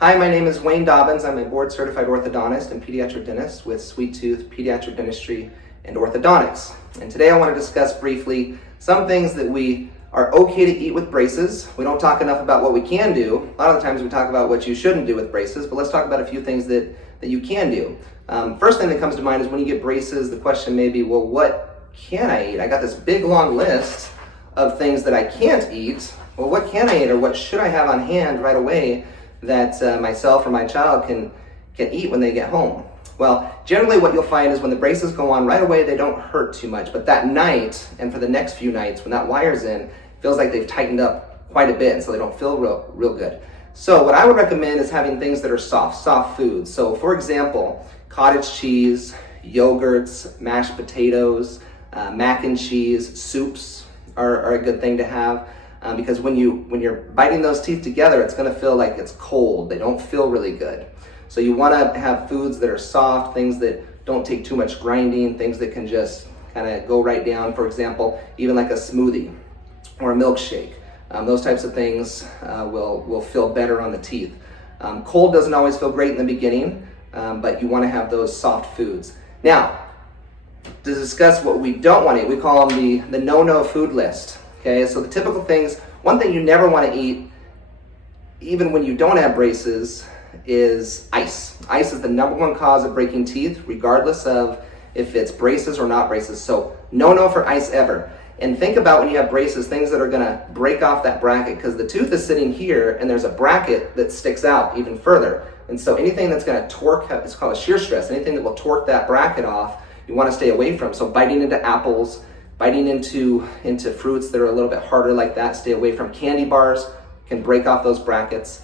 Hi, my name is Wayne Dobbins. I'm a board-certified orthodontist and pediatric dentist with Sweet Tooth, Pediatric Dentistry, and Orthodontics. And today I want to discuss briefly some things that we are okay to eat with braces. We don't talk enough about what we can do. A lot of the times we talk about what you shouldn't do with braces, but let's talk about a few things that you can do. First thing that comes to mind is when you get braces, the question may be, well, what can I eat? I got this big long list of things that I can't eat. Well, what can I eat, or what should I have on hand right away that myself or my child can eat when they get home? Well, generally what you'll find is when the braces go on right away, they don't hurt too much. But that night, and for the next few nights, when that wire's in, it feels like they've tightened up quite a bit, and so they don't feel real good. So what I would recommend is having things that are soft foods. So for example, cottage cheese, yogurts, mashed potatoes, mac and cheese, soups are a good thing to have. Because when you're biting those teeth together, it's going to feel like it's cold. They don't feel really good. So you want to have foods that are soft, things that don't take too much grinding, things that can just kind of go right down. For example, even like a smoothie or a milkshake. Those types of things will feel better on the teeth. Cold doesn't always feel great in the beginning, but you want to have those soft foods. Now, to discuss what we don't want to eat, we call them the no-no food list. Okay, so the typical things, one thing you never want to eat, even when you don't have braces, is ice. Ice is the #1 cause of breaking teeth, regardless of if it's braces or not braces. So no for ice ever. And think about when you have braces, things that are going to break off that bracket, because the tooth is sitting here and there's a bracket that sticks out even further. And so anything that's going to torque, it's called a shear stress, anything that will torque that bracket off, you want to stay away from. So biting into apples, biting into fruits that are a little bit harder like that, stay away from. Candy bars can break off those brackets.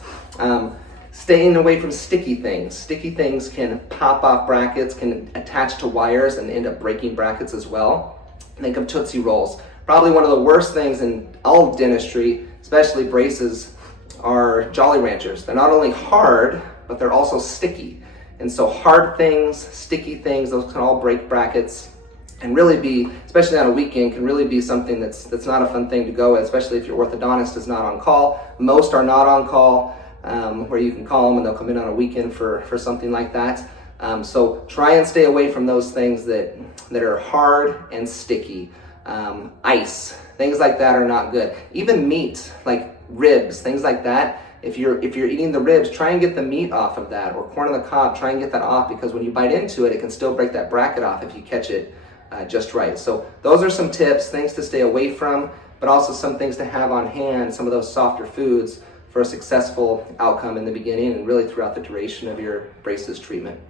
Staying away from sticky things. Sticky things can pop off brackets, can attach to wires and end up breaking brackets as well. Think of Tootsie Rolls. Probably one of the worst things in all dentistry, especially braces, are Jolly Ranchers. They're not only hard, but they're also sticky. And so hard things, sticky things, those can all break brackets. And really be, especially on a weekend, can really be something that's not a fun thing to go with, especially if your orthodontist is not on call. Most are not on call, where you can call them and they'll come in on a weekend for something like that. So try and stay away from those things that are hard and sticky. Ice, things like that are not good. Even meat, like ribs, things like that. If you're eating the ribs, try and get the meat off of that, or corn on the cob, try and get that off, because when you bite into it, it can still break that bracket off if you catch it just right. So those are some tips, things to stay away from, but also some things to have on hand, some of those softer foods for a successful outcome in the beginning and really throughout the duration of your braces treatment.